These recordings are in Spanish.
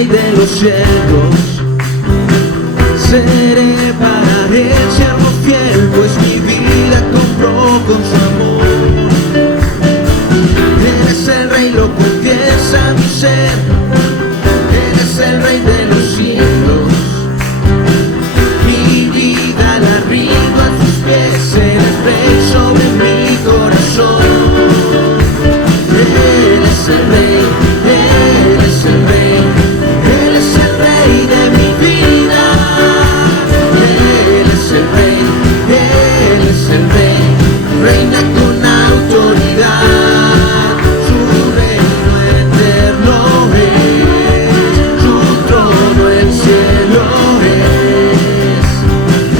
Rey de los cielos. Seré para él siervo fiel, pues mi vida compró con su amor. Eres el Rey, lo confiesa mi ser. Eres el Rey de los siglos. Mi vida la rindo a tus pies. Eres Rey sobre mi corazón. Eres el Rey, eres el Rey, eres el Rey de mi vida. Eres el Rey, eres el Rey, reina con autoridad. Su reino eterno es, su trono el cielo es.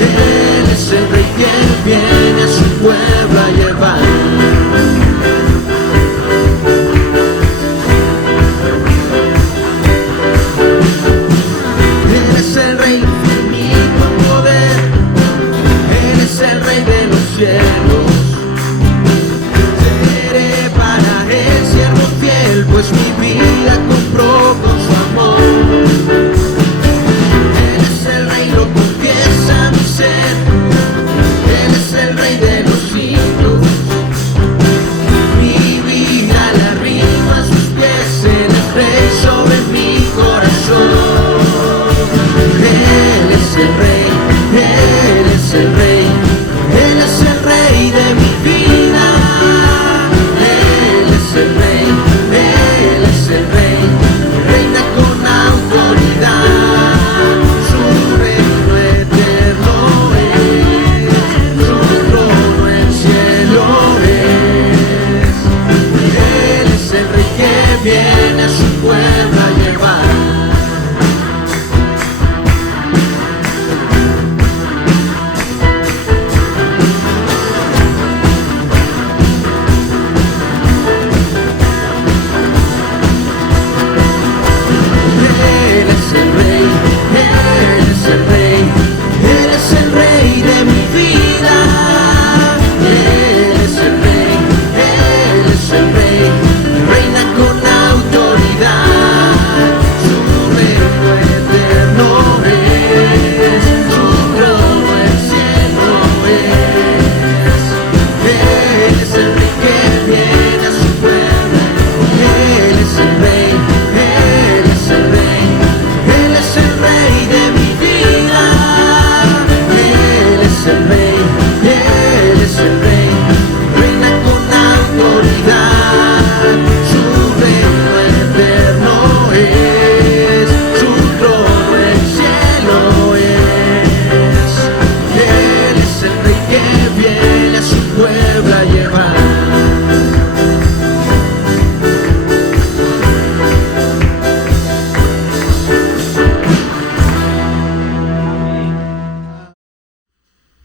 Él es el Rey que viene a su pueblo a llevar. Seré para él siervo fiel, pues mi vida compró con su amor. Él es el Rey, lo confiesa mi ser. Él es el Rey de los siglos. Mi vida la rindo a sus pies. Él es Rey sobre mi corazón. Él es el Rey, Él es el Rey. Él es el Rey de mi vida. Él es el Rey, Él es el Rey, reina con autoridad. Su reino eterno es, su trono el cielo es. Él es el Rey que viene a su pueblo a llevar.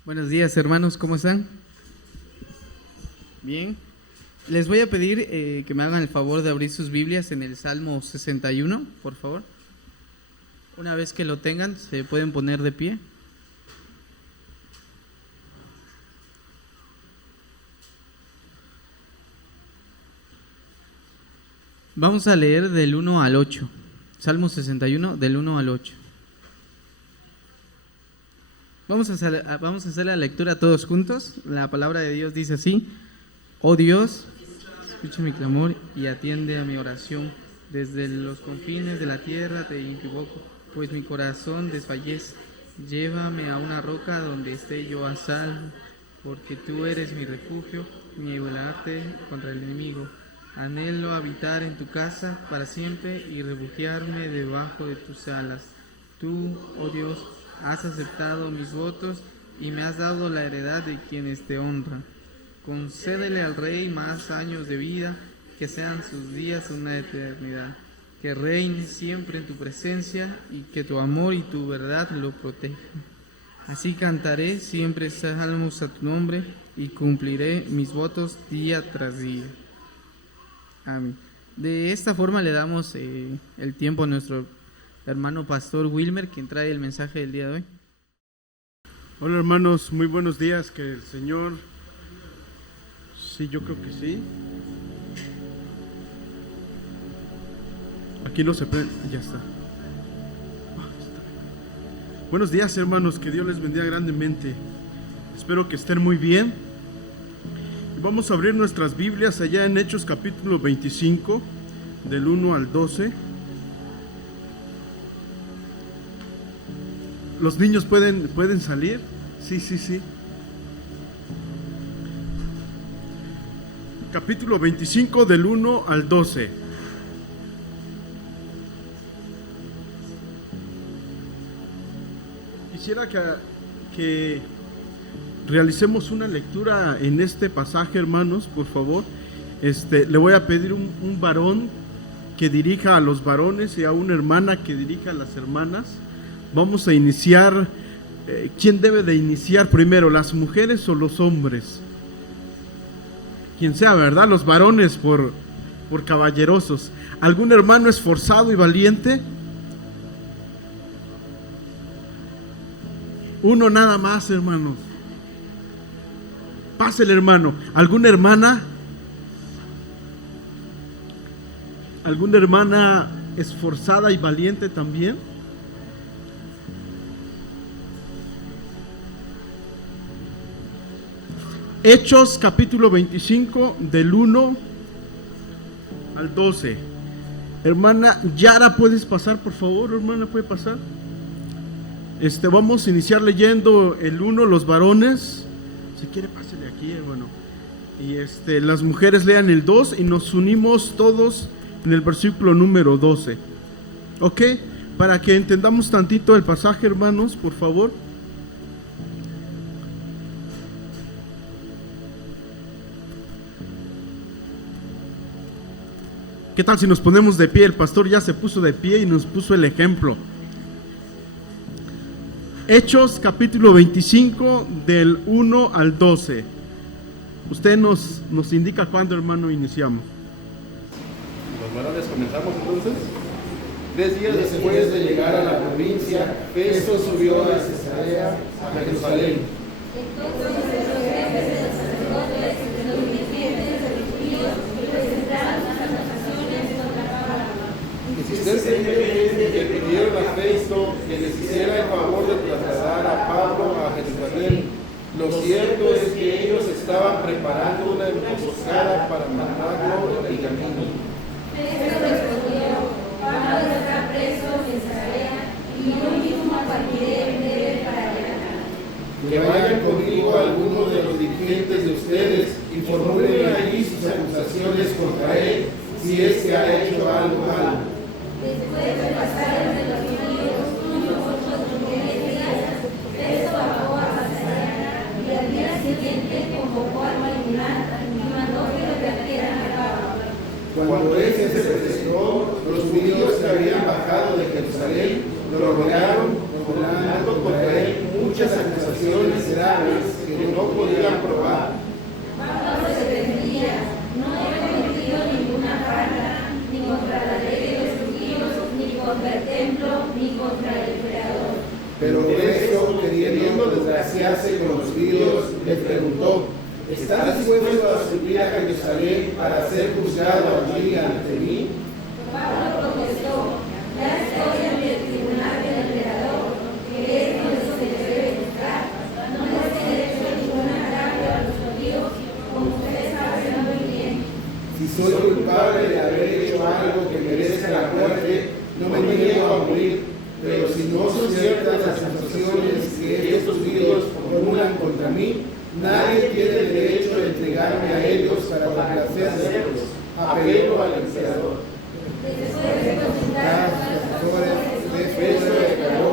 Buenos días, hermanos, ¿cómo están? Bien. Les voy a pedir que me hagan el favor de abrir sus Biblias en el Salmo 61, por favor. Una vez que lo tengan, se pueden poner de pie. Vamos a leer del 1 al 8. Salmo 61, del 1 al 8. Vamos a hacer la lectura todos juntos. La palabra de Dios dice así: Oh Dios, escucha mi clamor y atiende a mi oración. Desde los confines de la tierra te invoco, pues mi corazón desfallece. Llévame a una roca donde esté yo a salvo, porque tú eres mi refugio, mi baluarte contra el enemigo. Anhelo habitar en tu casa para siempre y refugiarme debajo de tus alas. Tú, oh Dios, has aceptado mis votos y me has dado la heredad de quienes te honran. Concédele al rey más años de vida, que sean sus días una eternidad. Que reine siempre en tu presencia y que tu amor y tu verdad lo protejan. Así cantaré siempre salmos a tu nombre y cumpliré mis votos día tras día. Amén. De esta forma le damos el tiempo a nuestro hermano pastor Wilmer, quien trae el mensaje del día de hoy. Hola hermanos, muy buenos días, que el Señor, sí, yo creo que sí. Aquí no se prende, ya está. Buenos días, hermanos, que Dios les bendiga grandemente. Espero que estén muy bien. Vamos a abrir nuestras Biblias allá en Hechos capítulo 25, del 1 al 12. ¿Los niños pueden salir? Sí. Capítulo 25, del 1 al 12. Quisiera que realicemos una lectura en este pasaje, hermanos, por favor. Le voy a pedir un varón que dirija a los varones y a una hermana que dirija a las hermanas. Vamos a iniciar. ¿Quién debe de iniciar primero, las mujeres o los hombres? Quien sea, ¿verdad? Los varones por caballerosos. ¿Algún hermano esforzado y valiente? Uno nada más, hermanos. Pásele, hermano. ¿Alguna hermana? ¿Alguna hermana esforzada y valiente también? Hechos capítulo 25, del 1 al 12. Hermana Yara, ¿puedes pasar, por favor? Hermana, ¿puede pasar? Vamos a iniciar leyendo el 1, los varones. Si quiere, pásale aquí, hermano. Y las mujeres lean el 2 y nos unimos todos en el versículo número 12. ¿Ok? Para que entendamos tantito el pasaje, hermanos, por favor. ¿Qué tal si nos ponemos de pie? El pastor ya se puso de pie y nos puso el ejemplo. Hechos capítulo 25, del 1 al 12. Usted nos indica cuándo, hermano, iniciamos. Los varones comenzamos entonces. 3 días después de llegar a la provincia, Festo subió a Cesarea, a Jerusalén. Insistentemente le pidieron a Festo que les hiciera el favor de trasladar a Pablo a Jerusalén. Lo cierto es que ellos estaban preparando una emboscada para matarlo en el camino. Festo respondió: Pablo está preso en Cesarea y yo mismo partiré en breve para allá. Que vayan conmigo algunos de los dirigentes de ustedes y formulen allí sus acusaciones contra él, si es que ha hecho algo malo. Después de pasar entre los judíos unos 8 días, Festo bajó a Cesarea y al día siguiente convocó al tribunal y mandó que lo trajeran a Pablo. Cuando éste se presentó, los judíos que habían bajado de Jerusalén lo rodearon, formulando contra él muchas acusaciones graves que no podían probar. Pablo se defendía: no he cometido ninguna falta, ni contra la ley de los judíos, ni contra el templo, ni contra el emperador. Pero Festo, queriendo desgraciarse con los judíos, le preguntó: ¿estás dispuesto a subir a Jerusalén para ser juzgado allí ante mí? Pablo contestó: ya estoy ante el tribunal del emperador, que es donde se debe juzgar. No les he hecho ningún agravio a los judíos, como ustedes saben muy bien. Si soy culpable de haber hecho algo que merezca la muerte, no me niego a morir. Pero si no son ciertas las acusaciones que estos judíos formulan contra mí, nadie tiene derecho de entregarme a ellos para complacerlos. Apelo al emperador. Después de consultar Festo declaró: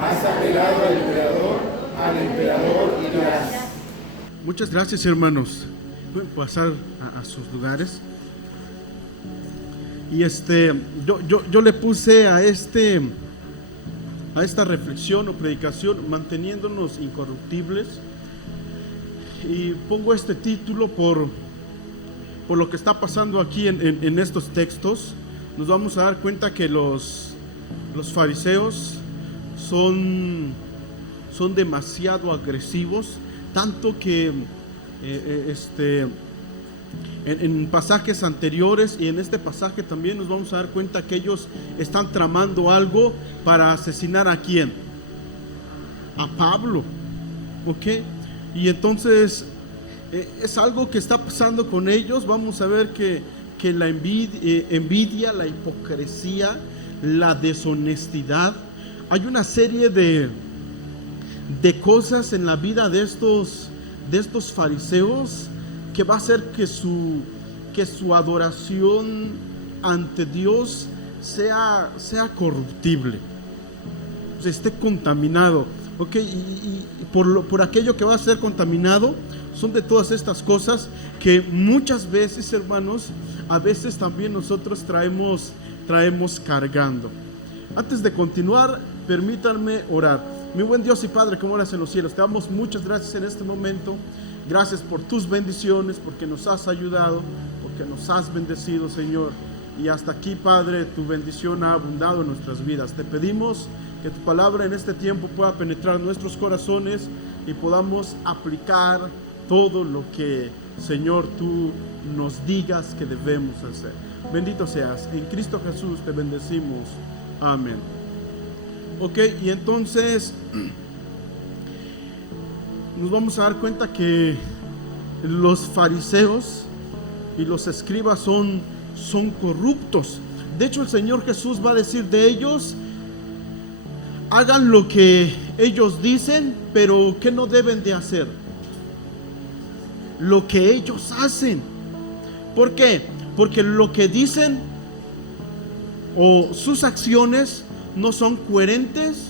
has apelado al emperador y dirás. Muchas gracias, hermanos. Pueden pasar a sus lugares. Y yo le puse a esta reflexión o predicación, manteniéndonos incorruptibles, y pongo este título por lo que está pasando aquí en estos textos. Nos vamos a dar cuenta que los fariseos son demasiado agresivos, tanto que en pasajes anteriores y en este pasaje también nos vamos a dar cuenta que ellos están tramando algo para asesinar ¿a quién? Pablo, ¿ok? Y entonces es algo que está pasando con ellos. Vamos a ver que la envidia, la hipocresía, la deshonestidad, hay una serie de cosas en la vida de estos fariseos que va a hacer que su adoración ante Dios sea corruptible, esté contaminado, ¿ok? Y por aquello que va a ser contaminado, son de todas estas cosas que muchas veces, hermanos, a veces también nosotros traemos cargando. Antes de continuar, permítanme orar. Mi buen Dios y Padre que moras en los cielos, te damos muchas gracias en este momento. Gracias por tus bendiciones, porque nos has ayudado, porque nos has bendecido, Señor. Y hasta aquí, Padre, tu bendición ha abundado en nuestras vidas. Te pedimos que tu palabra en este tiempo pueda penetrar nuestros corazones y podamos aplicar todo lo que, Señor, tú nos digas que debemos hacer. Bendito seas. En Cristo Jesús te bendecimos. Amén. Ok, y entonces nos vamos a dar cuenta que los fariseos y los escribas son corruptos. De hecho, el Señor Jesús va a decir de ellos: hagan lo que ellos dicen, pero ¿qué no deben de hacer? Lo que ellos hacen. ¿Por qué? Porque lo que dicen o sus acciones no son coherentes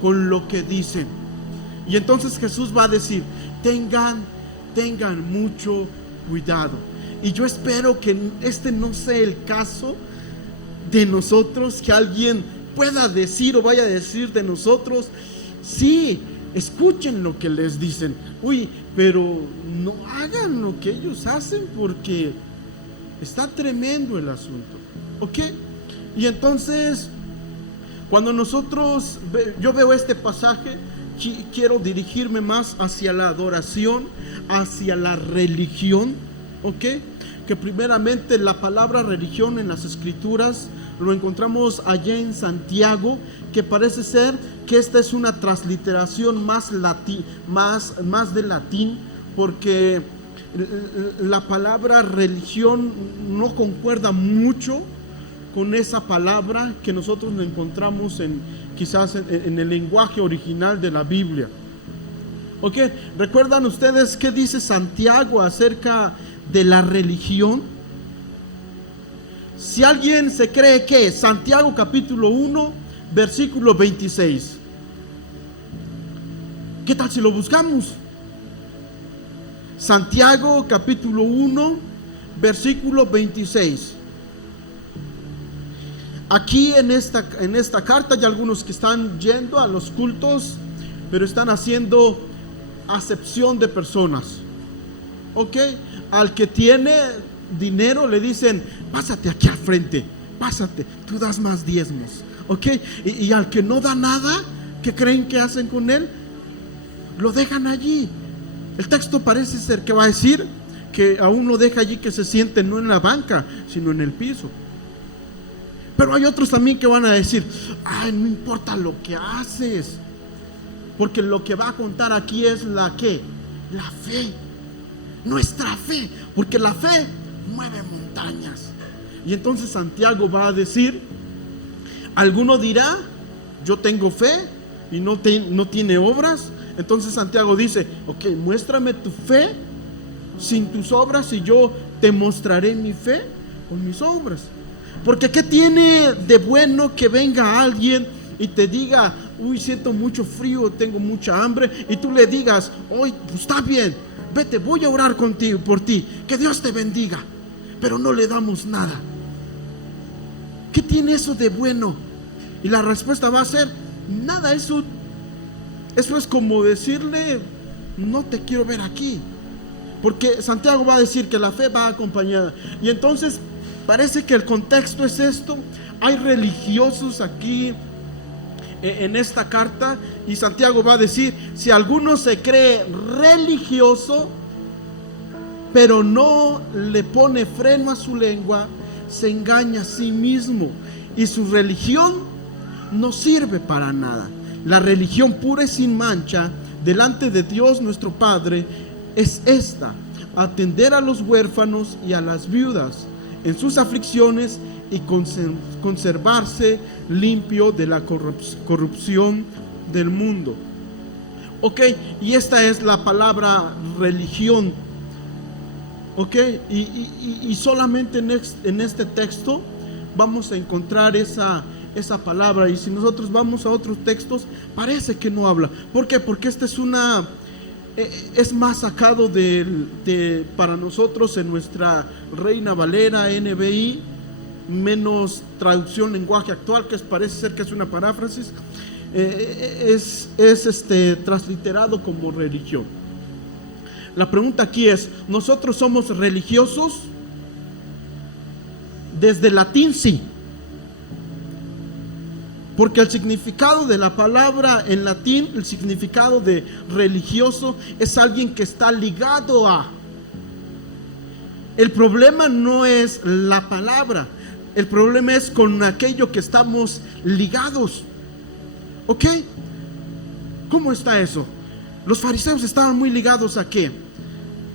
con lo que dicen. Y entonces Jesús va a decir: tengan mucho cuidado. Y yo espero que este no sea el caso de nosotros, que alguien pueda decir o vaya a decir de nosotros: sí, escuchen lo que les dicen, uy, pero no hagan lo que ellos hacen, porque está tremendo el asunto, ¿ok? Y entonces, cuando yo veo este pasaje, quiero dirigirme más hacia la adoración, hacia la religión, ¿ok? Que primeramente la palabra religión en las escrituras lo encontramos allá en Santiago, que parece ser que esta es una transliteración más de latín, porque la palabra religión no concuerda mucho con esa palabra que nosotros encontramos quizás en el lenguaje original de la Biblia. ¿Ok? ¿Recuerdan ustedes qué dice Santiago acerca de la religión? Si alguien se cree que Santiago capítulo 1 versículo 26, ¿qué tal si lo buscamos? Santiago capítulo 1 versículo 26. Aquí en esta carta hay algunos que están yendo a los cultos, pero están haciendo acepción de personas. ¿Ok? Al que tiene dinero le dicen: pásate aquí al frente, pásate, tú das más diezmos. ¿Ok? Y al que no da nada, ¿qué creen que hacen con él? Lo dejan allí. El texto parece ser que va a decir que aún lo deja allí, que se siente no en la banca, sino en el piso. Pero hay otros también que van a decir: ay, no importa lo que haces, porque lo que va a contar aquí es la fe, nuestra fe, porque la fe mueve montañas. Y entonces Santiago va a decir: alguno dirá, yo tengo fe y no tiene obras. Entonces Santiago dice: ok, muéstrame tu fe sin tus obras y yo te mostraré mi fe con mis obras. Porque ¿qué tiene de bueno que venga alguien y te diga: uy, siento mucho frío, tengo mucha hambre, y tú le digas: hoy, pues está bien, vete, voy a orar contigo, por ti, que Dios te bendiga, pero no le damos nada? ¿Qué tiene eso de bueno? Y la respuesta va a ser: nada. Eso es como decirle: no te quiero ver aquí. Porque Santiago va a decir que la fe va acompañada. Y entonces parece que el contexto es esto. Hay religiosos aquí en esta carta, y Santiago va a decir: si alguno se cree religioso pero no le pone freno a su lengua, se engaña a sí mismo y su religión no sirve para nada. La religión pura y sin mancha delante de Dios nuestro Padre es esta: atender a los huérfanos y a las viudas en sus aflicciones y conservarse limpio de la corrupción del mundo. Ok, y esta es la palabra religión. Ok, y solamente en este texto vamos a encontrar esa palabra. Y si nosotros vamos a otros textos, parece que no habla. ¿Por qué? Porque esta es más sacado para nosotros en nuestra Reina Valera, NBI, menos traducción lenguaje actual, que parece ser que es una paráfrasis. Es transliterado como religión. La pregunta aquí es: ¿nosotros somos religiosos? Desde el latín sí, porque el significado de la palabra en latín, el significado de religioso es alguien que está ligado a. El problema no es la palabra, el problema es con aquello que estamos ligados. ¿Ok? ¿Cómo está eso? Los fariseos estaban muy ligados ¿a qué?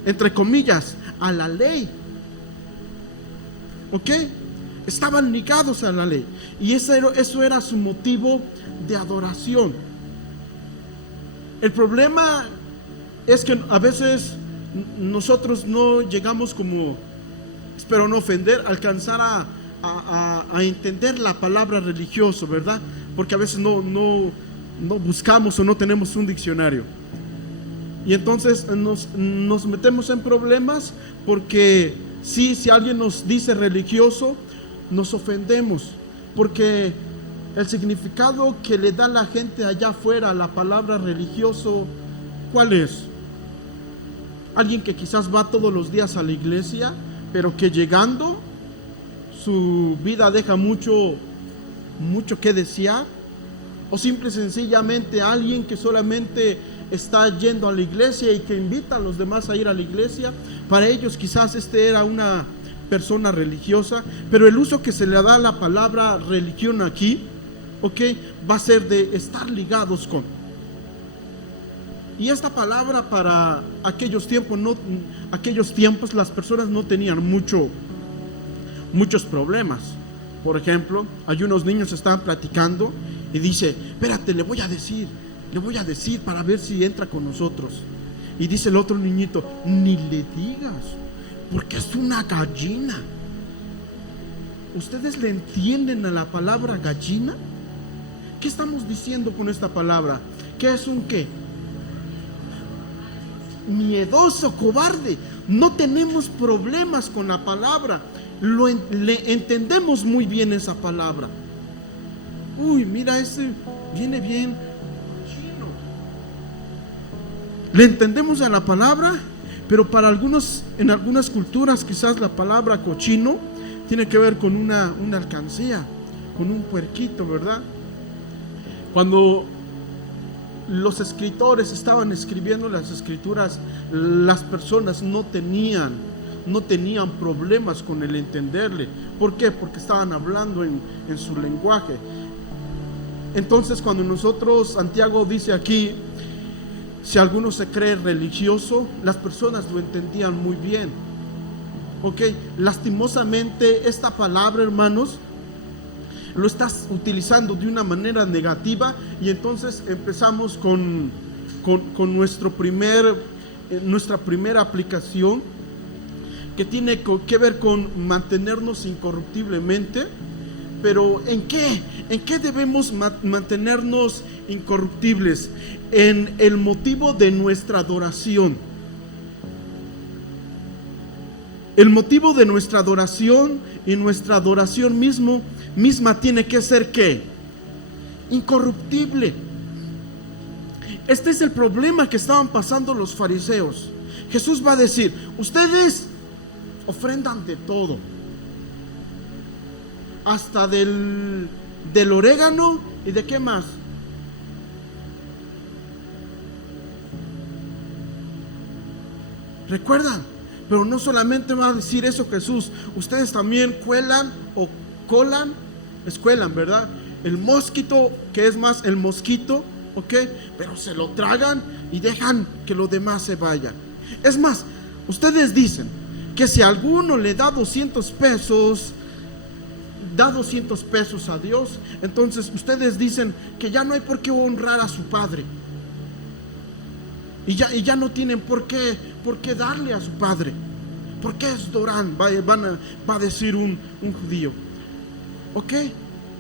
Entre comillas, a la ley. ¿Ok? Estaban ligados a la ley. Y eso era su motivo de adoración. El problema es que a veces nosotros no llegamos, como, espero no ofender, alcanzar a entender la palabra religioso, ¿verdad? Porque a veces no buscamos o no tenemos un diccionario. Y entonces nos metemos en problemas porque si alguien nos dice religioso, nos ofendemos. Porque el significado que le da la gente allá afuera a la palabra religioso, ¿cuál es? Alguien que quizás va todos los días a la iglesia, pero que llegando su vida deja mucho que desear. O simple y sencillamente alguien que solamente está yendo a la iglesia y que invita a los demás a ir a la iglesia. Para ellos quizás era una persona religiosa, pero el uso que se le da a la palabra religión aquí, ok, va a ser de estar ligados con. Y esta palabra para aquellos tiempos las personas no tenían muchos problemas. Por ejemplo, hay unos niños que estaban platicando y dice: espérate, le voy a decir para ver si entra con nosotros. Y dice el otro niñito: ni le digas, porque es una gallina. ¿Ustedes le entienden a la palabra gallina? ¿Qué estamos diciendo con esta palabra? ¿Qué es un qué? Miedoso, cobarde. No tenemos problemas con la palabra. Le entendemos muy bien esa palabra. Uy, mira, ese viene bien chino. Le entendemos a la palabra, pero en algunas culturas quizás la palabra cochino tiene que ver con una alcancía, con un puerquito, ¿verdad? Cuando los escritores estaban escribiendo las escrituras, las personas no tenían problemas con el entenderle. ¿Por qué? Porque estaban hablando en su lenguaje. Entonces, cuando Santiago dice aquí, si alguno se cree religioso, las personas lo entendían muy bien. Ok, lastimosamente esta palabra, hermanos, lo estás utilizando de una manera negativa, y entonces empezamos con nuestra primera aplicación, que tiene que ver con mantenernos incorruptiblemente. Pero ¿en qué debemos mantenernos incorruptibles? En el motivo de nuestra adoración. El motivo de nuestra adoración y nuestra adoración misma tiene que ser ¿qué? Incorruptible. Este es el problema que estaban pasando los fariseos. Jesús va a decir: ustedes ofrendan de todo, hasta del orégano, y de qué más. ¿Recuerdan? Pero no solamente va a decir eso Jesús, ustedes también escuelan, ¿verdad? El mosquito, que es más el mosquito ¿ok? Pero se lo tragan y dejan que los demás se vayan. Es más, ustedes dicen que si alguno le da 200 pesos, da 200 pesos a Dios, entonces ustedes dicen que ya no hay por qué honrar a su padre. Y ya no tienen por qué darle a su padre. ¿Por qué es Dorán? Va a decir un judío. ¿Ok?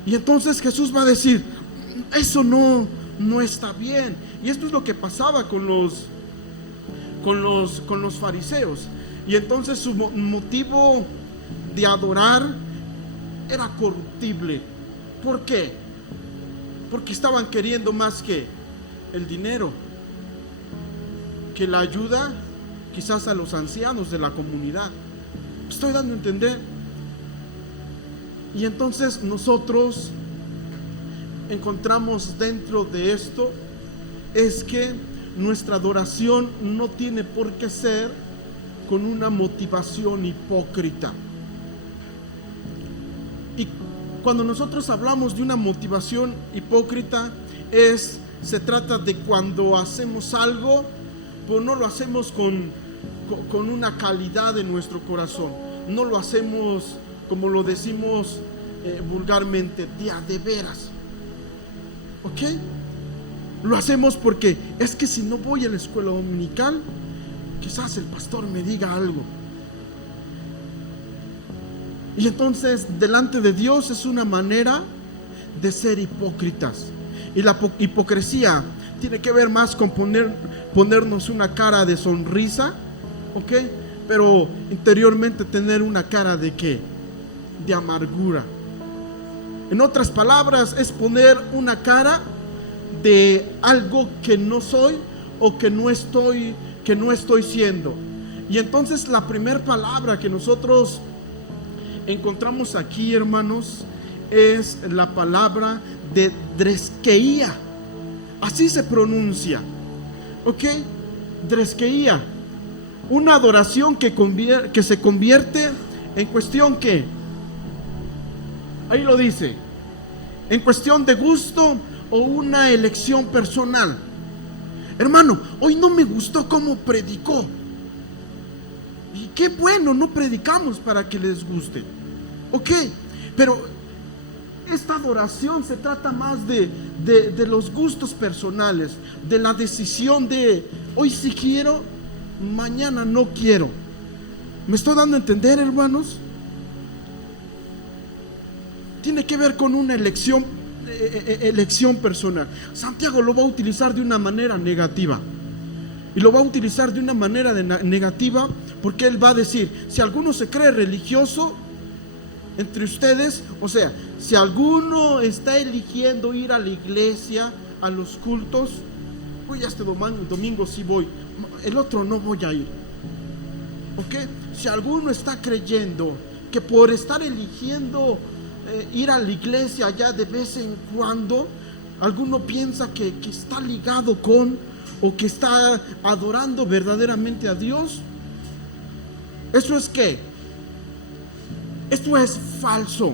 Y entonces Jesús va a decir, eso no está bien. Y esto es lo que pasaba con los fariseos. Y entonces su motivo de adorar era corruptible. ¿Por qué? Porque estaban queriendo más que el dinero, que la ayuda quizás a los ancianos de la comunidad. Estoy dando a entender. Y entonces nosotros encontramos dentro de esto es que nuestra adoración no tiene por qué ser con una motivación hipócrita. Y cuando nosotros hablamos de una motivación hipócrita, se trata de cuando hacemos algo, pero no lo hacemos con una calidad en nuestro corazón. No lo hacemos, como lo decimos vulgarmente, de veras. ¿Ok? Lo hacemos porque es que si no voy a la escuela dominical, quizás el pastor me diga algo. Y entonces delante de Dios es una manera de ser hipócritas. Y la hipocresía tiene que ver más con ponernos una cara de sonrisa, ¿ok? Pero interiormente tener una cara de ¿qué? De amargura. En otras palabras, es poner una cara de algo que no soy o que no estoy siendo. Y entonces la primera palabra que nosotros encontramos aquí, hermanos, es la palabra de dreskeía. Así se pronuncia, ¿ok? Dreskeía. Una adoración que se convierte en cuestión que, ahí lo dice, en cuestión de gusto o una elección personal. Hermano, hoy no me gustó cómo predicó. Y qué bueno, no predicamos para que les guste. Ok, pero esta adoración se trata más de los gustos personales, de la decisión de hoy sí quiero, mañana no quiero. ¿Me estoy dando a entender, hermanos? Tiene que ver con una elección personal. Santiago lo va a utilizar de una manera negativa. Y lo va a utilizar de una manera negativa porque él va a decir, si alguno se cree religioso entre ustedes, o sea, si alguno está eligiendo ir a la iglesia, a los cultos, voy este domingo sí voy, el otro no voy a ir. ¿Ok? Si alguno está creyendo que por estar eligiendo ir a la iglesia ya de vez en cuando, alguno piensa que está ligado con o que está adorando verdaderamente a Dios, eso es que esto es falso,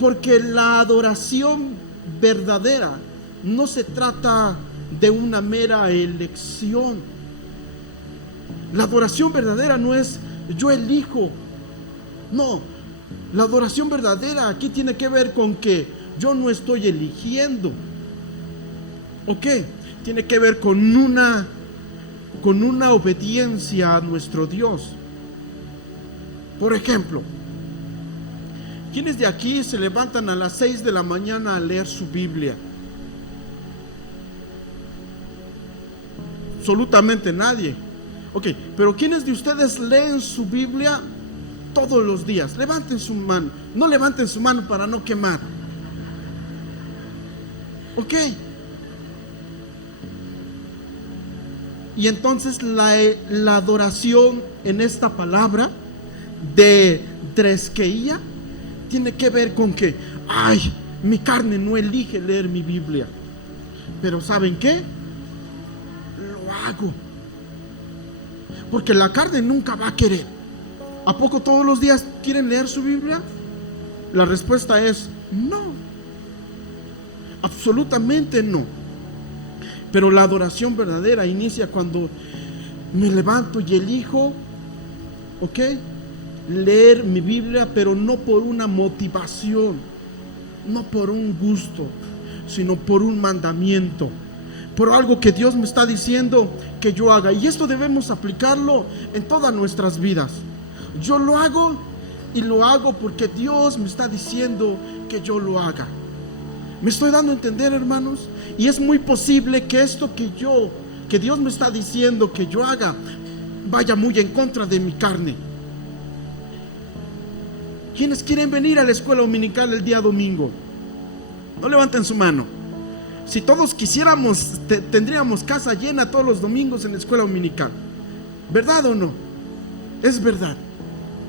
porque la adoración verdadera no se trata de una mera elección. La adoración verdadera no es yo elijo. No, la adoración verdadera aquí tiene que ver con que yo no estoy eligiendo. ¿Ok? Tiene que ver con una obediencia a nuestro Dios. Por ejemplo, ¿quiénes de aquí se levantan a las 6 de la mañana a leer su Biblia? Absolutamente nadie. Ok, pero ¿quiénes de ustedes leen su Biblia todos los días? Levanten su mano. No levanten su mano para no quemar. Ok. Y entonces la adoración en esta palabra de dreskeía tiene que ver con que, ay, mi carne no elige leer mi Biblia, pero ¿saben qué? Lo hago porque la carne nunca va a querer. ¿A poco todos los días quieren leer su Biblia? La respuesta es no. absolutamente no. Pero la adoración verdadera inicia cuando me levanto y elijo, ¿ok?, leer mi Biblia, pero no por una motivación, no por un gusto, sino por un mandamiento, por algo que Dios me está diciendo que yo haga. Y esto debemos aplicarlo en todas nuestras vidas. Yo lo hago, y lo hago porque Dios me está diciendo que yo lo haga. ¿Me estoy dando a entender, hermanos? Y es muy posible que esto que Dios me está diciendo que yo haga, vaya muy en contra de mi carne. ¿Quiénes quieren venir a la escuela dominical el día domingo? No levanten su mano. Si todos quisiéramos, tendríamos casa llena todos los domingos en la escuela dominical. ¿Verdad o no? Es verdad.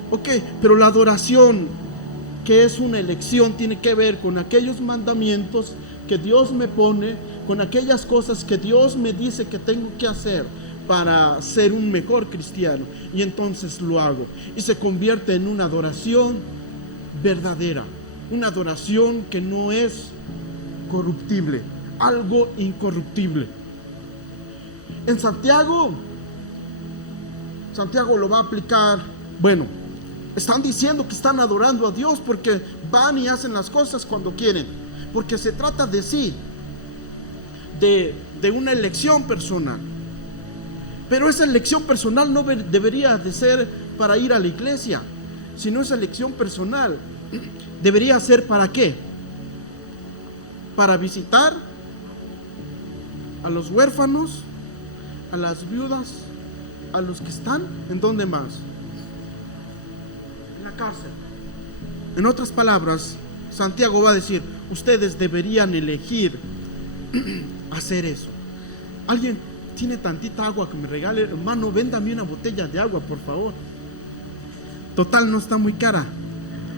Ok, pero la adoración, que es una elección, tiene que ver con aquellos mandamientos que Dios me pone, con aquellas cosas que Dios me dice que tengo que hacer para ser un mejor cristiano. Y entonces lo hago. Y se convierte en una adoración verdadera, una adoración que no es corruptible, algo incorruptible. En Santiago lo va a aplicar. Bueno, están diciendo que están adorando a Dios porque van y hacen las cosas cuando quieren, porque se trata de sí, de una elección personal. Pero esa elección personal no debería de ser para ir a la iglesia, sino esa elección personal debería ser ¿para qué? Para visitar a los huérfanos, a las viudas, a los que están, ¿en dónde más? En la cárcel. En otras palabras, Santiago va a decir, ustedes deberían elegir hacer eso. ¿Alguien tiene tantita agua que me regale? Hermano, véndame una botella de agua, por favor. Total, no está muy cara.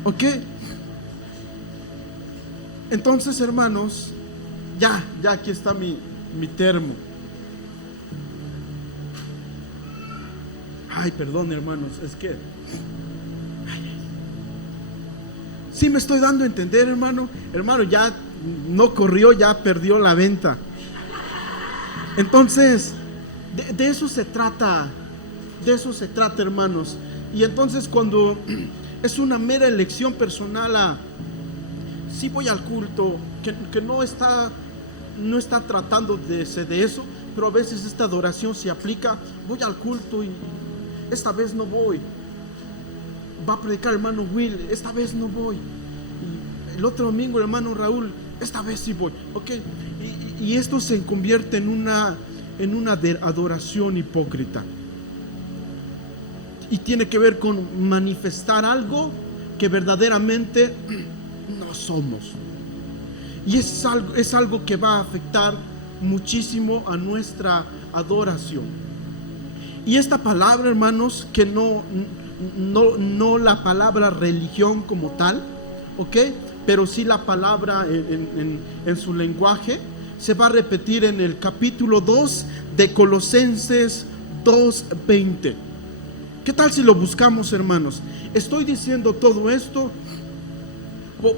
¿Ok? Entonces, hermanos, ya aquí está mi termo. Ay, perdón, hermanos, es que sí me estoy dando a entender, hermano. Hermano, ya no corrió, ya perdió la venta. Entonces, de eso se trata. De eso se trata, hermanos. Y entonces cuando es una mera elección personal sí voy al culto, que no está tratando de eso, pero a veces esta adoración se aplica. Voy al culto y esta vez no voy. Va a predicar el hermano Will, esta vez no voy. Y el otro domingo el hermano Raúl, esta vez sí voy. ¿Ok? Y esto se convierte en una adoración hipócrita. Y tiene que ver con manifestar algo que verdaderamente no somos. Y es algo que va a afectar muchísimo a nuestra adoración. Y esta palabra, hermanos, que no la palabra religión como tal, ¿ok? Pero sí la palabra en su lenguaje, se va a repetir en el capítulo 2 de Colosenses 2:20. ¿Qué tal si lo buscamos, hermanos? Estoy diciendo todo esto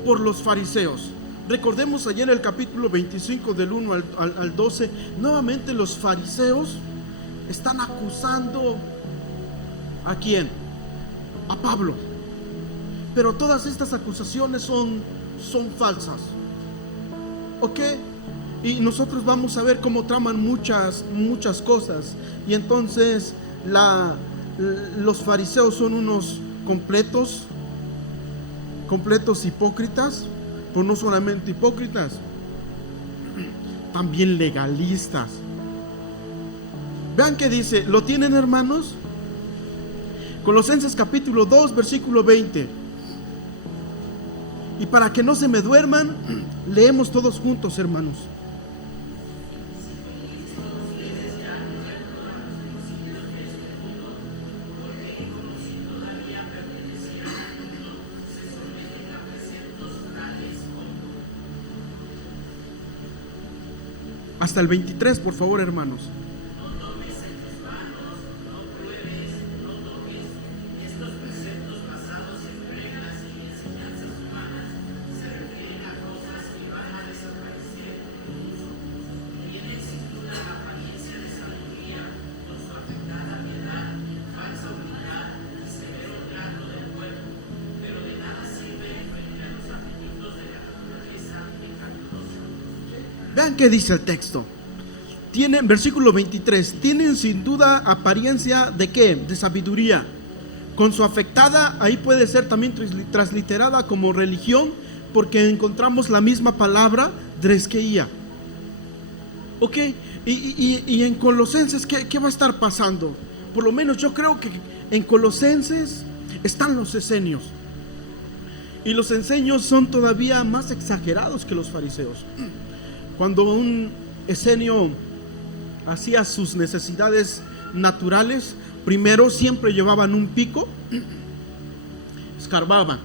por los fariseos. Recordemos ayer en el capítulo 25 del 1 al 12, nuevamente los fariseos están acusando ¿a quién? A Pablo. Pero todas estas acusaciones son falsas. ¿Ok? Y nosotros vamos a ver cómo traman muchas cosas. Y entonces los fariseos son unos completos hipócritas, pero no solamente hipócritas, también legalistas. Vean qué dice, ¿lo tienen, hermanos? Colosenses capítulo 2, versículo 20. Y para que no se me duerman, leemos todos juntos, hermanos. Hasta el 23, por favor, hermanos. Vean qué dice el texto. Tienen, versículo 23, tienen sin duda apariencia de ¿qué? De sabiduría. Con su afectada, ahí puede ser también transliterada como religión, porque encontramos la misma palabra, dreskeía. Ok, y en Colosenses, ¿qué va a estar pasando? Por lo menos yo creo que en Colosenses están los esenios. Y los esenios son todavía más exagerados que los fariseos. Cuando un esenio hacía sus necesidades naturales, primero siempre llevaban un pico, escarbaban,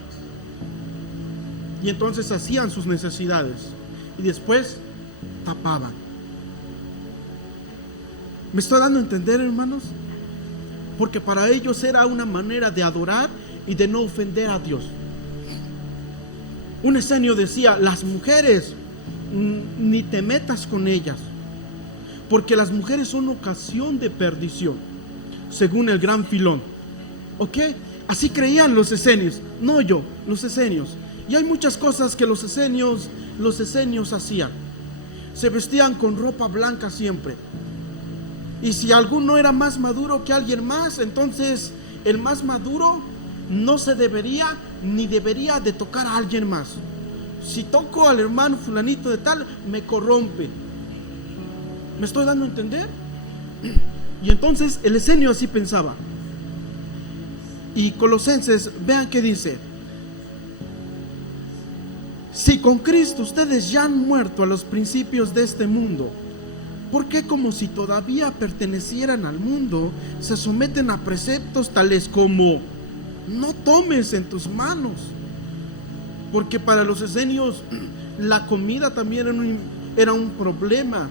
y entonces hacían sus necesidades, y después tapaban. ¿Me estoy dando a entender, hermanos? Porque para ellos era una manera de adorar y de no ofender a Dios. Un esenio decía: las mujeres, ni te metas con ellas, porque las mujeres son ocasión de perdición, según el gran Filón. ¿Ok? Así creían los esenios, no yo, los esenios. Y hay muchas cosas que los esenios hacían. Se vestían con ropa blanca siempre. Y si alguno era más maduro que alguien más, entonces el más maduro no se debería ni debería de tocar a alguien más. Si toco al hermano fulanito de tal, me corrompe. ¿Me estoy dando a entender? Y entonces el esenio así pensaba. Y Colosenses, vean qué dice: si con Cristo ustedes ya han muerto a los principios de este mundo, ¿por qué, como si todavía pertenecieran al mundo, se someten a preceptos tales como no tomes en tus manos? Porque para los esenios la comida también era un problema,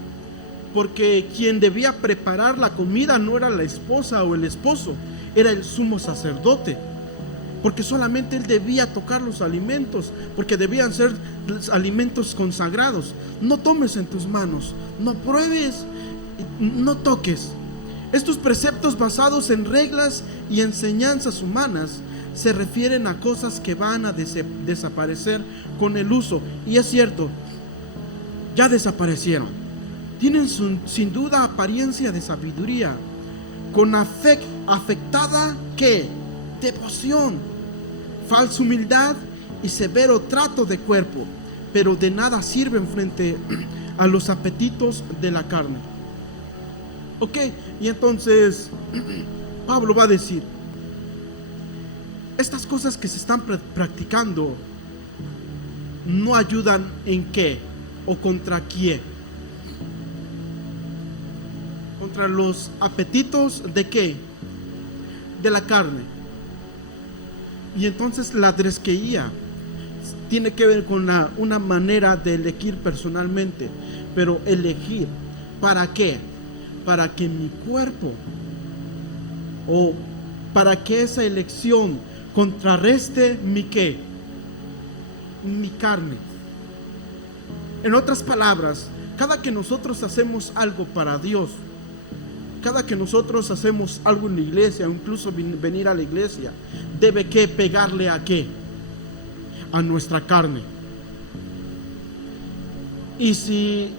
porque quien debía preparar la comida no era la esposa o el esposo, era el sumo sacerdote, porque solamente él debía tocar los alimentos, porque debían ser alimentos consagrados. No tomes en tus manos, no pruebes, no toques. Estos preceptos basados en reglas y enseñanzas humanas se refieren a cosas que van a desaparecer con el uso. Y es cierto, ya desaparecieron. Tienen sin duda apariencia de sabiduría, con afectada ¿qué? Devoción, falsa humildad y severo trato de cuerpo, pero de nada sirven frente a los apetitos de la carne. Ok, y entonces Pablo va a decir: estas cosas que se están practicando no ayudan en qué o contra quién. Contra los apetitos de qué, de la carne. Y entonces la dreskeía tiene que ver con una manera de elegir personalmente, pero elegir ¿para qué? Para que mi cuerpo, o para que esa elección contrarreste mi qué, mi carne. En otras palabras, cada que nosotros hacemos algo para Dios, cada que nosotros hacemos algo en la iglesia, o incluso venir a la iglesia, debe que pegarle a qué, a nuestra carne. Y si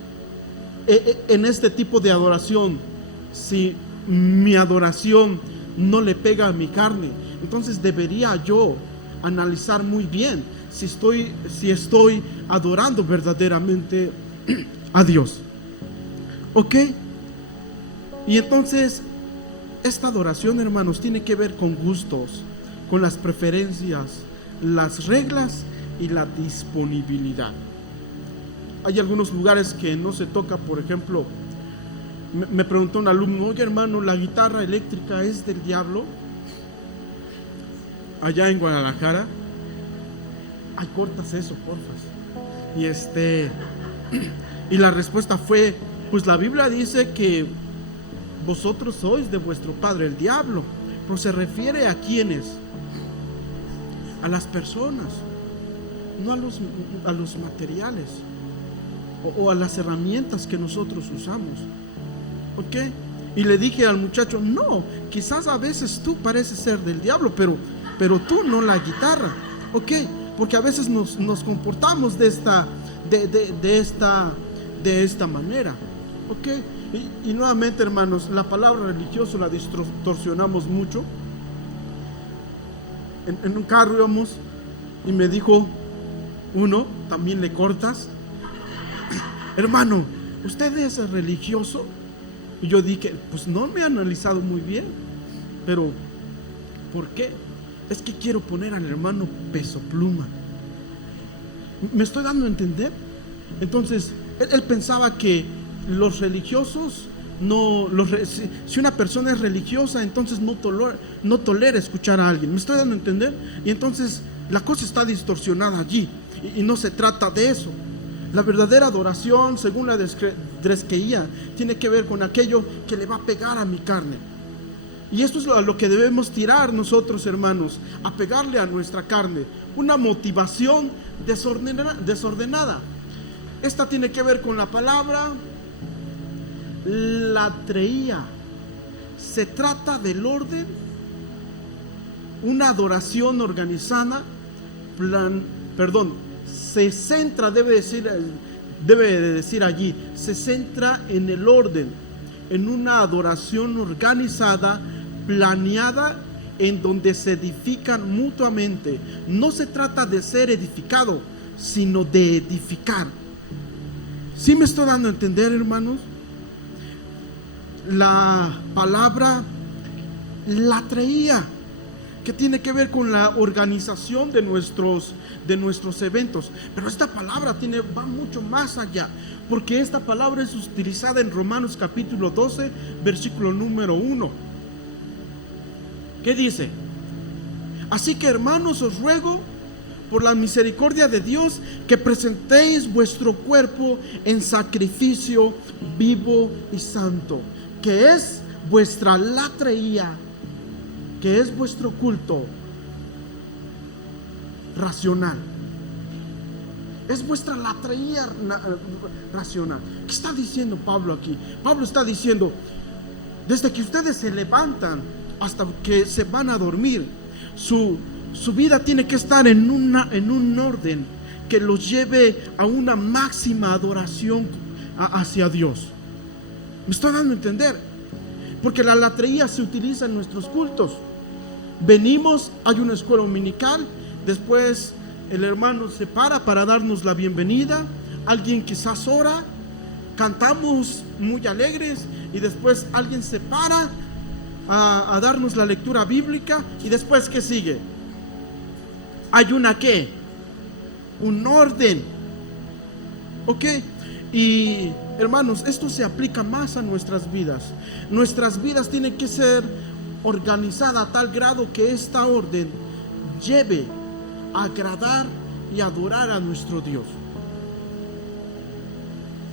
en este tipo de adoración, si mi adoración no le pega a mi carne, entonces debería yo analizar muy bien si estoy adorando verdaderamente a Dios. ¿Ok? Y entonces esta adoración, hermanos, tiene que ver con gustos, con las preferencias, las reglas y la disponibilidad. Hay algunos lugares que no se toca. Por ejemplo, me preguntó un alumno: oye, hermano, ¿la guitarra eléctrica es del diablo? Allá en Guadalajara. Ay, cortas eso, porfas. Y la respuesta fue: pues la Biblia dice que vosotros sois de vuestro padre el diablo. Pero se refiere a quiénes, a las personas, no a los materiales o a las herramientas que nosotros usamos. ¿Ok? Y le dije al muchacho: no, quizás a veces tú pareces ser del diablo, pero tú no la guitarra. ¿Ok? Porque a veces nos comportamos de de esta manera. ¿Ok? Y nuevamente, hermanos, la palabra religioso la distorsionamos mucho. En un carro íbamos y me dijo uno, también le cortas, hermano, ¿usted es religioso? Y yo dije, pues no me he analizado muy bien, pero ¿por qué? Es que quiero poner al hermano Peso Pluma. ¿Me estoy dando a entender? Entonces, él pensaba que los religiosos si una persona es religiosa, entonces no tolera escuchar a alguien. ¿Me estoy dando a entender? Y entonces la cosa está distorsionada allí, y no se trata de eso. La verdadera adoración, según la Dreskeía, tiene que ver con aquello que le va a pegar a mi carne. Y esto es a lo que debemos tirar nosotros, hermanos, a pegarle a nuestra carne. Una motivación desordenada. Esta tiene que ver con la palabra latreía. Se trata del orden, una adoración organizada, se centra, debe de decir allí, se centra en el orden, en una adoración organizada, planeada, en donde se edifican mutuamente. No se trata de ser edificado, sino de edificar. ¿Sí me estoy dando a entender, hermanos? La palabra latreía, que tiene que ver con la organización de nuestros eventos. Pero esta palabra va mucho más allá, porque esta palabra es utilizada en Romanos capítulo 12, versículo número 1. ¿Qué dice? Así que, hermanos, os ruego por la misericordia de Dios que presentéis vuestro cuerpo en sacrificio vivo y santo, que es vuestra latreía, que es vuestro culto racional. Es vuestra latreía racional. ¿Qué está diciendo Pablo aquí? Pablo está diciendo, desde que ustedes se levantan hasta que se van a dormir, su vida tiene que estar en un orden que los lleve a una máxima adoración hacia Dios. ¿Me estoy dando a entender? Porque la latreía se utiliza en nuestros cultos. Venimos, hay una escuela dominical, después el hermano se para darnos la bienvenida, alguien quizás ora, cantamos muy alegres, y después alguien se para a darnos la lectura bíblica, y después ¿qué sigue? Hay un orden. ¿Ok? Y hermanos, esto se aplica más a nuestras vidas. Nuestras vidas tienen que ser organizadas a tal grado que esta orden lleve a agradar y adorar a nuestro Dios.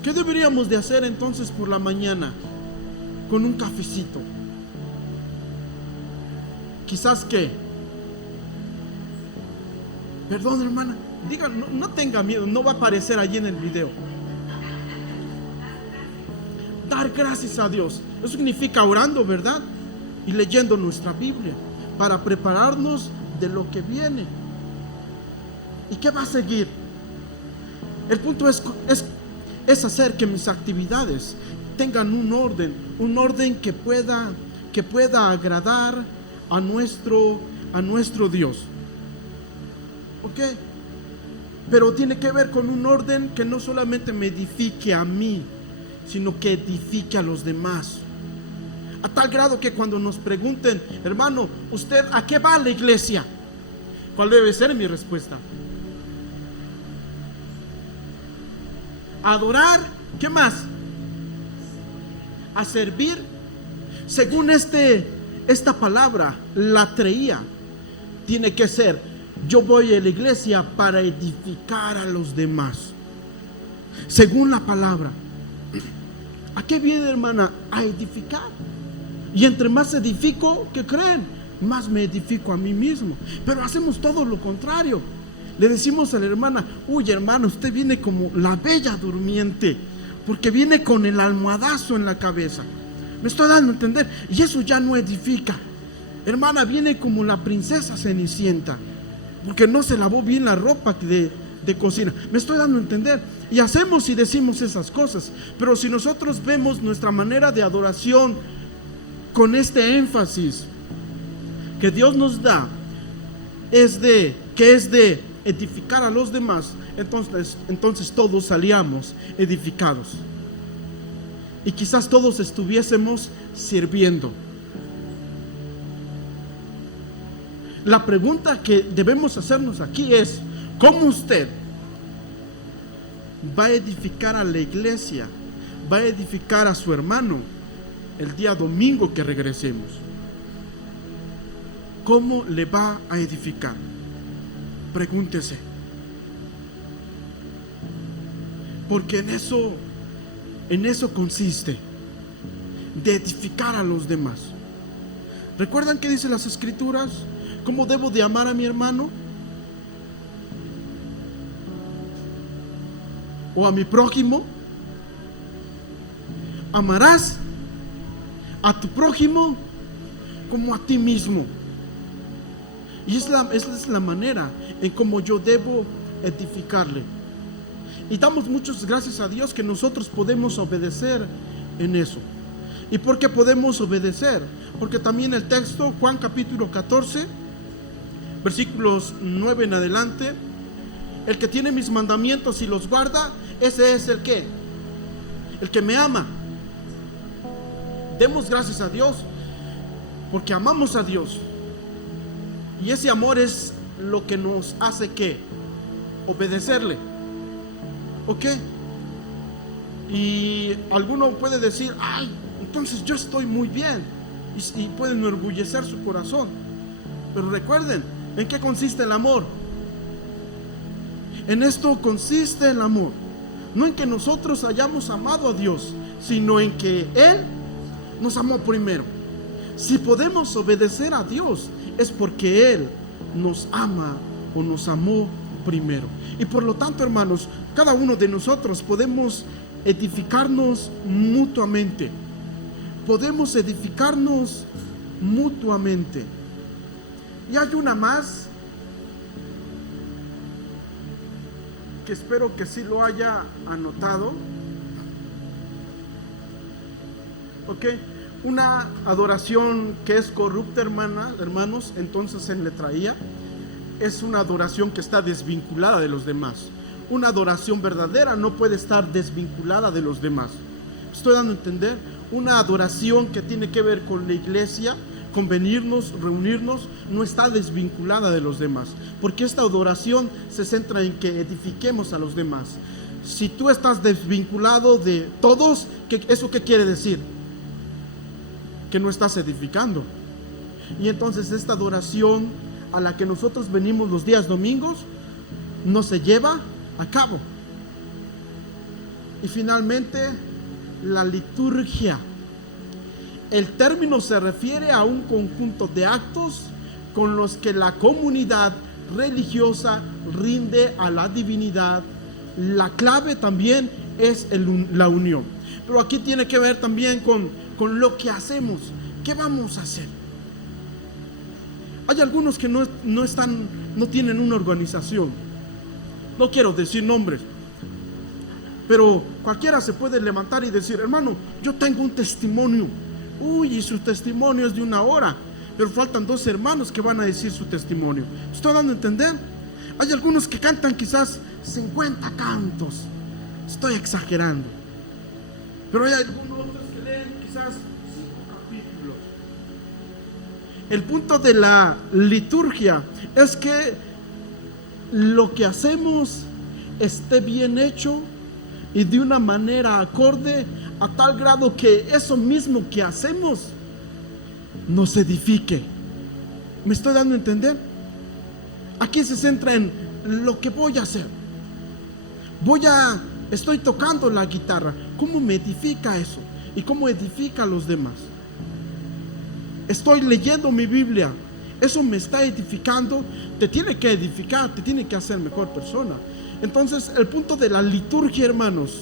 ¿Qué deberíamos de hacer entonces por la mañana con un cafecito? Quizás perdón, hermana, diga, no tenga miedo, no va a aparecer allí en el video. Dar gracias a Dios, eso significa orando, ¿verdad? Y leyendo nuestra Biblia para prepararnos de lo que viene. ¿Y qué va a seguir? El punto es hacer que mis actividades tengan un orden que pueda agradar a nuestro Dios. ¿Ok? Pero tiene que ver con un orden que no solamente me edifique a mí, sino que edifique a los demás. A tal grado que cuando nos pregunten, hermano, ¿usted a qué va a la iglesia? ¿Cuál debe ser mi respuesta? A adorar, ¿qué más? A servir. Según esta palabra, latreía, tiene que ser: yo voy a la iglesia para edificar a los demás. Según la palabra. ¿A qué viene, hermana? A edificar. Y entre más edifico, ¿qué creen? Más me edifico a mí mismo. Pero hacemos todo lo contrario. Le decimos a la hermana: uy, hermana, usted viene como la bella durmiente, porque viene con el almohadazo en la cabeza. Me estoy dando a entender. Y eso ya no edifica. Hermana, viene como la princesa Cenicienta, porque no se lavó bien la ropa de cocina. Me estoy dando a entender. Y hacemos y decimos esas cosas. Pero si nosotros vemos nuestra manera de adoración con este énfasis que Dios nos da, que es de edificar a los demás, entonces todos salíamos edificados. Y quizás todos estuviésemos sirviendo. La pregunta que debemos hacernos aquí es: ¿cómo usted va a edificar a la iglesia? ¿Va a edificar a su hermano el día domingo que regresemos? ¿Cómo le va a edificar? Pregúntese. Porque en eso consiste, de edificar a los demás. ¿Recuerdan qué dicen las escrituras? ¿Cómo debo de amar a mi hermano? ¿O a mi prójimo? Amarás a tu prójimo como a ti mismo. Y esa es la manera en cómo yo debo edificarle. Y damos muchas gracias a Dios que nosotros podemos obedecer en eso. ¿Y por qué podemos obedecer? Porque también el texto, Juan capítulo 14, versículos 9 en adelante: el que tiene mis mandamientos y los guarda, ese es el que me ama. Demos gracias a Dios porque amamos a Dios. Y ese amor es lo que nos hace obedecerle. ¿Ok? Y alguno puede decir: ay, entonces yo estoy muy bien. Y puede enorgullecer su corazón. Pero recuerden, ¿en qué consiste el amor? En esto consiste el amor. No en que nosotros hayamos amado a Dios, sino en que Él nos amó primero. Si podemos obedecer a Dios, es porque Él nos ama o nos amó primero. Y por lo tanto, hermanos, cada uno de nosotros podemos edificarnos mutuamente. Podemos edificarnos mutuamente. Y hay una más que espero que sí lo haya anotado. Ok, una adoración que es corrupta, hermanos, entonces en letraía, es una adoración que está desvinculada de los demás. Una adoración verdadera no puede estar desvinculada de los demás. ¿Estoy dando a entender? Una adoración que tiene que ver con la iglesia, con venirnos, reunirnos, no está desvinculada de los demás. Porque esta adoración se centra en que edifiquemos a los demás. Si tú estás desvinculado de todos, ¿eso qué quiere decir? Que no estás edificando. Y entonces esta adoración a la que nosotros venimos los días domingos no se lleva a cabo. Y finalmente, la liturgia. El término se refiere a un conjunto de actos con los que la comunidad religiosa rinde a la divinidad. La clave también es la unión. Pero aquí tiene que ver también con lo que hacemos. ¿Qué vamos a hacer? Hay algunos que no tienen una organización. No quiero decir nombres, pero cualquiera se puede levantar y decir: hermano, yo tengo un testimonio. Uy, y su testimonio es de 1 hora, pero faltan 2 hermanos que van a decir su testimonio. ¿Estoy dando a entender? Hay algunos que cantan quizás 50 cantos. Estoy exagerando. Pero hay algunos otros que leen quizás 5 capítulos. El punto de la liturgia es que lo que hacemos esté bien hecho y de una manera acorde, a tal grado que eso mismo que hacemos nos edifique. ¿Me estoy dando a entender? Aquí se centra en lo que voy a hacer. Estoy tocando la guitarra. ¿Cómo me edifica eso? ¿Y cómo edifica a los demás? Estoy leyendo mi Biblia. Eso me está edificando. Te tiene que edificar, te tiene que hacer mejor persona. Entonces, el punto de la liturgia, hermanos,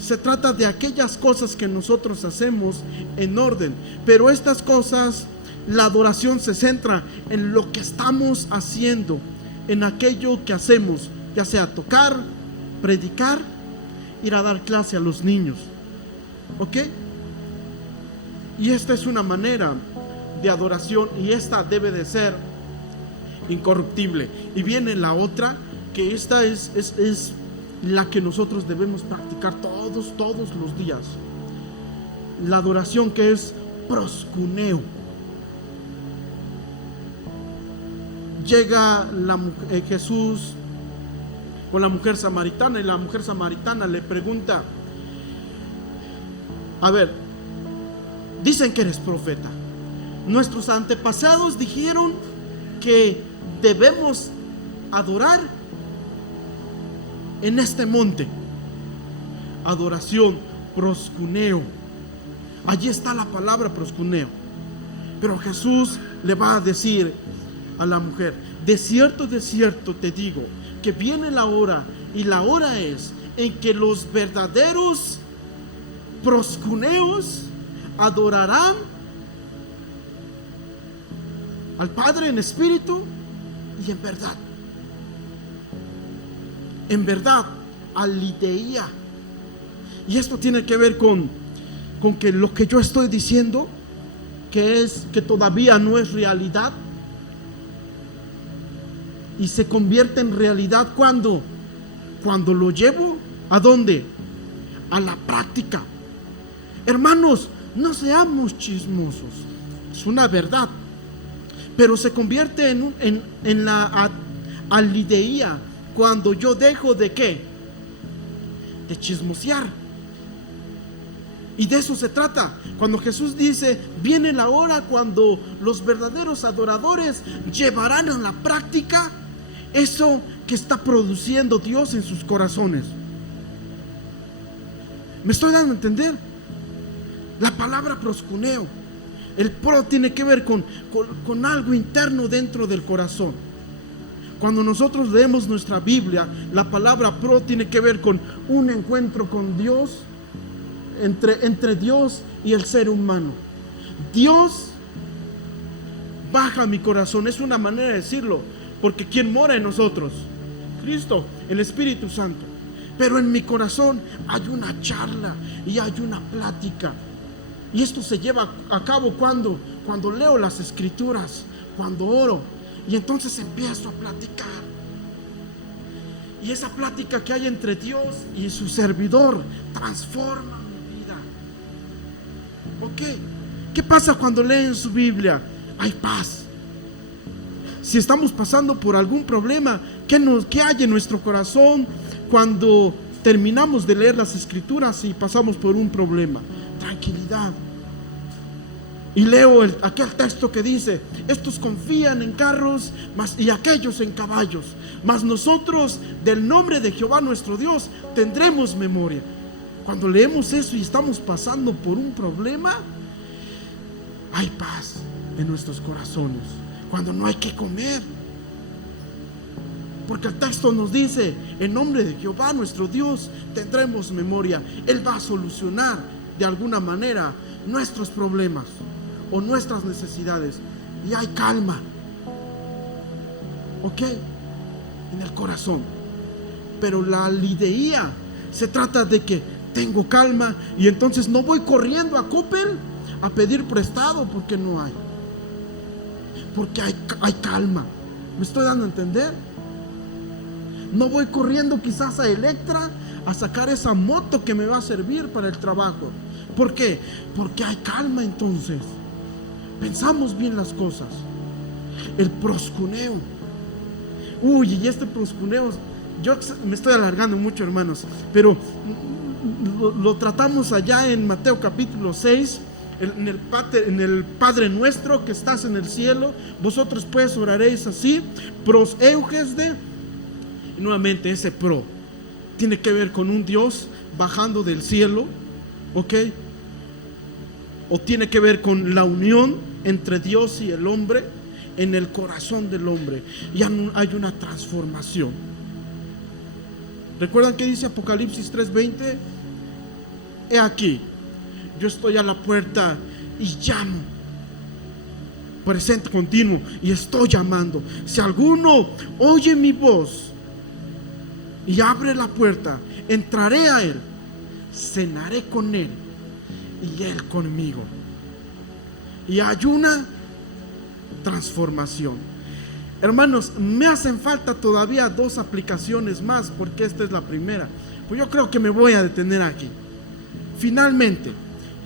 se trata de aquellas cosas que nosotros hacemos en orden. Pero estas cosas, la adoración se centra en lo que estamos haciendo, en aquello que hacemos ya sea tocar, predicar, ir a dar clase a los niños. ¿Ok? Y esta es una manera de adoración, y esta debe de ser incorruptible. Y viene la otra, que esta es la que nosotros debemos practicar todos los días. La adoración que es proscuneo. Llega Jesús con la mujer samaritana, y la mujer samaritana le pregunta: a ver, dicen que eres profeta. Nuestros antepasados dijeron que debemos adorar en este monte. Adoración, proscuneo. Allí está la palabra proscuneo. Pero Jesús le va a decir a la mujer: de cierto te digo que viene la hora, y la hora es en que los verdaderos proscuneos adorarán al Padre en espíritu y en verdad. En verdad, alideía. Y esto tiene que ver con que lo que yo estoy diciendo, que todavía no es realidad, y se convierte en realidad cuando lo llevo ¿a dónde? A la práctica. Hermanos, no seamos chismosos, es una verdad, pero se convierte en la alideía cuando yo dejo de ¿qué? De chismosear. Y de eso se trata. Cuando Jesús dice: viene la hora cuando los verdaderos adoradores llevarán a la práctica eso que está produciendo Dios en sus corazones. ¿Me estoy dando a entender? La palabra proscuneo, el pro tiene que ver con algo interno dentro del corazón. Cuando nosotros leemos nuestra Biblia, la palabra pro tiene que ver con un encuentro con Dios, entre Dios y el ser humano. Dios baja mi corazón, es una manera de decirlo, porque ¿quién mora en nosotros? Cristo, el Espíritu Santo. Pero en mi corazón hay una charla y hay una plática. Y esto se lleva a cabo cuando leo las Escrituras, cuando oro, y entonces empiezo a platicar. Y esa plática que hay entre Dios y su servidor transforma mi vida. ¿Ok? ¿Qué pasa cuando leen su Biblia? Hay paz. Si estamos pasando por algún problema, ¿qué hay en nuestro corazón cuando terminamos de leer las Escrituras y pasamos por un problema? Tranquilidad. Y leo aquel texto que dice: estos confían en carros y aquellos en caballos, mas nosotros del nombre de Jehová nuestro Dios tendremos memoria. Cuando leemos eso y estamos pasando por un problema, hay paz en nuestros corazones. Cuando no hay que comer, porque el texto nos dice: en nombre de Jehová nuestro Dios tendremos memoria. Él va a solucionar de alguna manera nuestros problemas o nuestras necesidades, y hay calma, ¿ok? En el corazón. Pero la lideía se trata de que tengo calma, y entonces no voy corriendo a Coppel a pedir prestado porque no hay, porque hay calma. ¿Me estoy dando a entender? No voy corriendo quizás a Electra a sacar esa moto que me va a servir para el trabajo. ¿Por qué? Porque hay calma. Entonces pensamos bien las cosas. El proscuneo. Uy, y este proscuneo, yo me estoy alargando mucho, hermanos, pero lo tratamos allá en Mateo capítulo 6. En el Padre nuestro que estás en el cielo, vosotros pues oraréis así: pros eugesde. Y nuevamente ese pro tiene que ver con un Dios bajando del cielo, ¿ok? O tiene que ver con la unión entre Dios y el hombre en el corazón del hombre. Y hay una transformación. ¿Recuerdan que dice Apocalipsis 3:20? He aquí, yo estoy a la puerta y llamo. Presente continuo, y estoy llamando. Si alguno oye mi voz y abre la puerta, entraré a él, cenaré con él y él conmigo. Y hay una transformación. Hermanos, me hacen falta todavía 2 aplicaciones más, porque esta es la primera. Pues yo creo que me voy a detener aquí. Finalmente,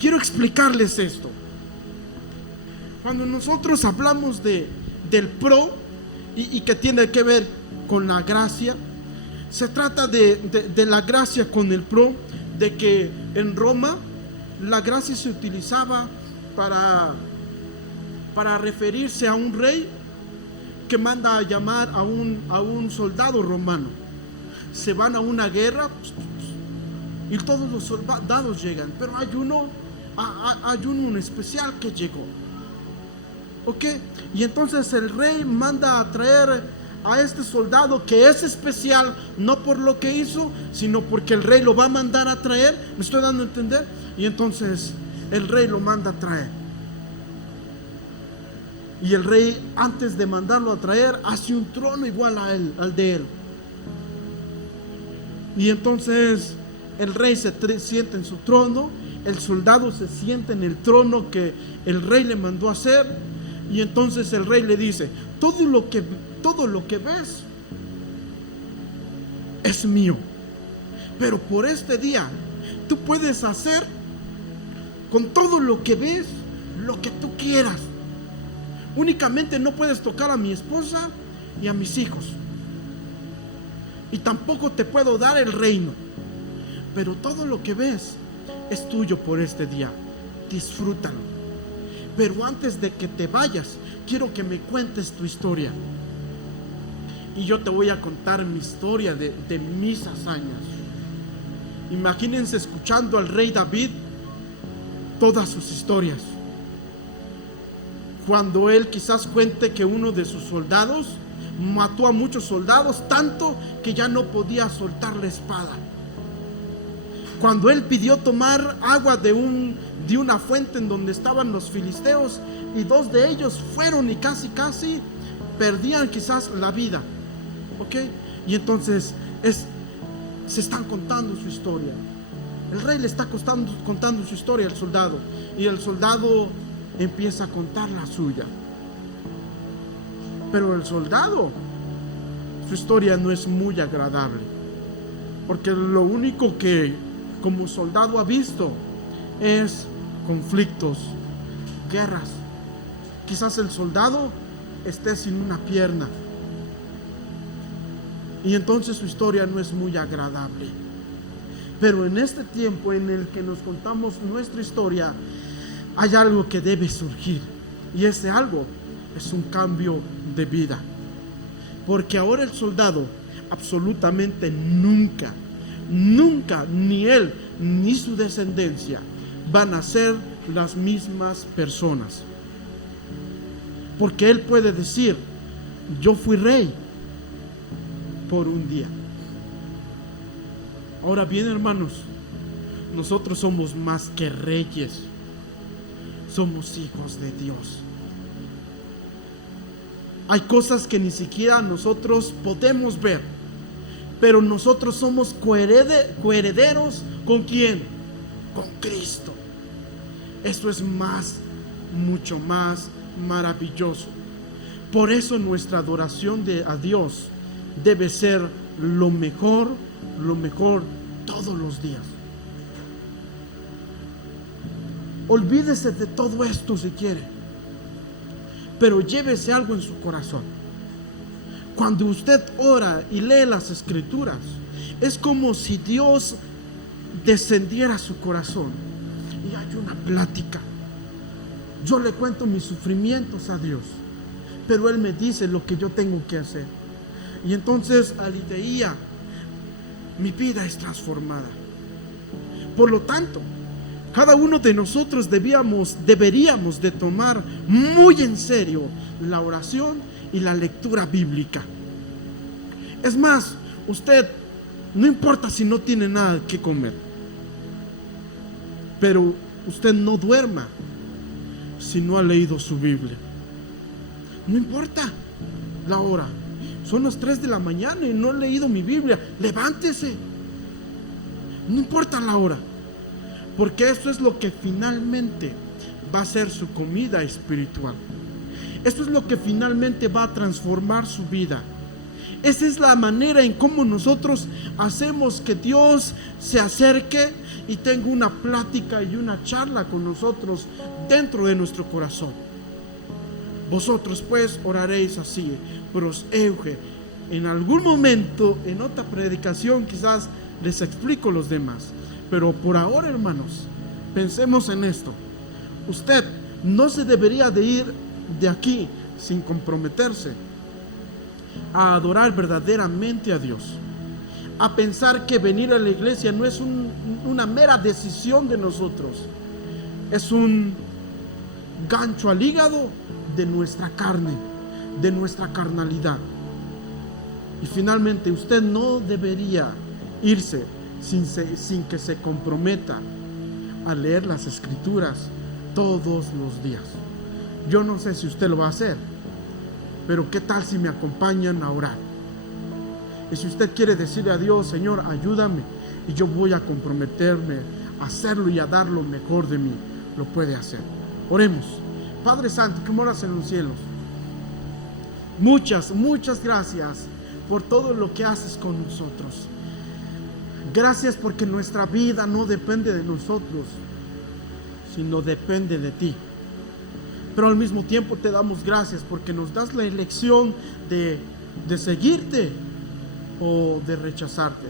quiero explicarles esto. Cuando nosotros hablamos del pro y que tiene que ver con la gracia, se trata de la gracia con el pro, de que en Roma la gracia se utilizaba para referirse a un rey que manda a llamar a un soldado romano. Se van a una guerra y todos los soldados llegan, pero hay uno en especial que llegó. ¿Ok? Y entonces el rey manda a traer a este soldado que es especial, no por lo que hizo, sino porque el rey lo va a mandar a traer. ¿Me estoy dando a entender? Y entonces el rey lo manda a traer. Y el rey, antes de mandarlo a traer, hace un trono igual a él, al de él. Y entonces el rey se sienta en su trono, el soldado se sienta en el trono que el rey le mandó a hacer. Y entonces el rey le dice: todo lo que ves es mío, pero por este día tú puedes hacer con todo lo que ves lo que tú quieras. Únicamente no puedes tocar a mi esposa y a mis hijos, y tampoco te puedo dar el reino, pero todo lo que ves es tuyo por este día. Disfrútalo. Pero antes de que te vayas, quiero que me cuentes tu historia. Y yo te voy a contar mi historia de mis hazañas. Imagínense escuchando al rey David todas sus historias. Cuando él quizás cuente que uno de sus soldados mató a muchos soldados, tanto que ya no podía soltar la espada. Cuando él pidió tomar agua de una fuente en donde estaban los filisteos, y 2 de ellos fueron y casi perdían quizás la vida. ¿Ok? Y entonces se están contando su historia. El rey le está contando su historia al soldado, y el soldado empieza a contar la suya. Pero el soldado, su historia no es muy agradable, porque lo único que como soldado ha visto es conflictos, guerras. Quizás el soldado esté sin una pierna, y entonces su historia no es muy agradable. Pero en este tiempo en el que nos contamos nuestra historia, hay algo que debe surgir, y ese algo es un cambio de vida. Porque ahora el soldado absolutamente nunca, ni él ni su descendencia van a ser las mismas personas. Porque él puede decir: yo fui rey por un día. Ahora bien, hermanos, nosotros somos más que reyes, somos hijos de Dios. Hay cosas que ni siquiera nosotros podemos ver, pero nosotros somos coherederos. ¿Con quién? Con Cristo. Eso es mucho más maravilloso. Por eso nuestra adoración a Dios debe ser lo mejor todos los días. Olvídese de todo esto si quiere, pero llévese algo en su corazón. Cuando usted ora y lee las escrituras, es como si Dios descendiera a su corazón y hay una plática. Yo le cuento mis sufrimientos a Dios, pero Él me dice lo que yo tengo que hacer. Y entonces al día mi vida es transformada. Por lo tanto, cada uno de nosotros deberíamos de tomar muy en serio la oración y la lectura bíblica. Es más, usted, no importa si no tiene nada que comer, pero usted no duerma si no ha leído su Biblia. No importa la hora. Son las 3 de la mañana y no he leído mi Biblia. Levántese. No importa la hora. Porque eso es lo que finalmente va a ser su comida espiritual. Eso es lo que finalmente va a transformar su vida. Esa es la manera en cómo nosotros hacemos que Dios se acerque y tenga una plática y una charla con nosotros dentro de nuestro corazón. Vosotros pues oraréis así, pros euge. En algún momento, en otra predicación, quizás les explico los demás. Pero por ahora, hermanos, pensemos en esto. Usted no se debería de ir de aquí sin comprometerse a adorar verdaderamente a Dios, a pensar que venir a la iglesia no es una mera decisión de nosotros, es un gancho al hígado de nuestra carne, de nuestra carnalidad. Y finalmente usted no debería irse sin que se comprometa a leer las escrituras todos los días. Yo no sé si usted lo va a hacer, pero ¿qué tal si me acompañan a orar? Y si usted quiere decirle a Dios: Señor, ayúdame, y yo voy a comprometerme a hacerlo y a dar lo mejor de mí, lo puede hacer. Oremos. Padre Santo, que moras en los cielos, muchas gracias por todo lo que haces con nosotros. Gracias porque nuestra vida no depende de nosotros, sino depende de ti. Pero al mismo tiempo te damos gracias porque nos das la elección de seguirte o de rechazarte.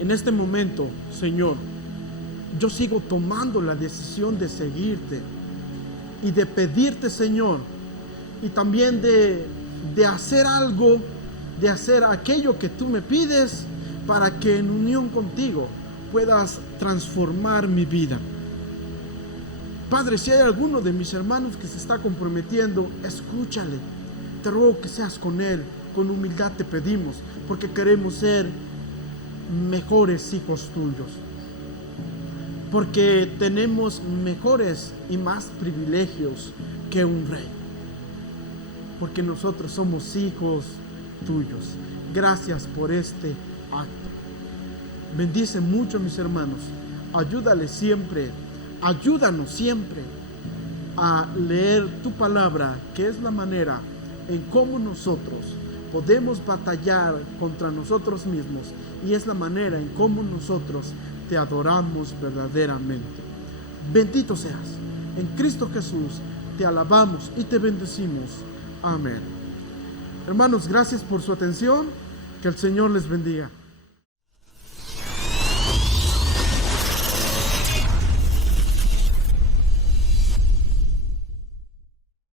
En este momento, Señor, yo sigo tomando la decisión de seguirte y de pedirte, Señor, y también de hacer algo, de hacer aquello que tú me pides, para que en unión contigo puedas transformar mi vida. Padre, si hay alguno de mis hermanos que se está comprometiendo, escúchale. Te ruego que seas con él. Con humildad te pedimos, porque queremos ser mejores hijos tuyos. Porque tenemos mejores y más privilegios que un rey. Porque nosotros somos hijos tuyos. Gracias por este acto. Bendice mucho a mis hermanos. Ayúdales siempre. Ayúdanos siempre a leer tu palabra, que es la manera en cómo nosotros podemos batallar contra nosotros mismos, y es la manera en cómo nosotros te adoramos verdaderamente. Bendito seas. En Cristo Jesús te alabamos y te bendecimos. Amén. Hermanos, gracias por su atención. Que el Señor les bendiga.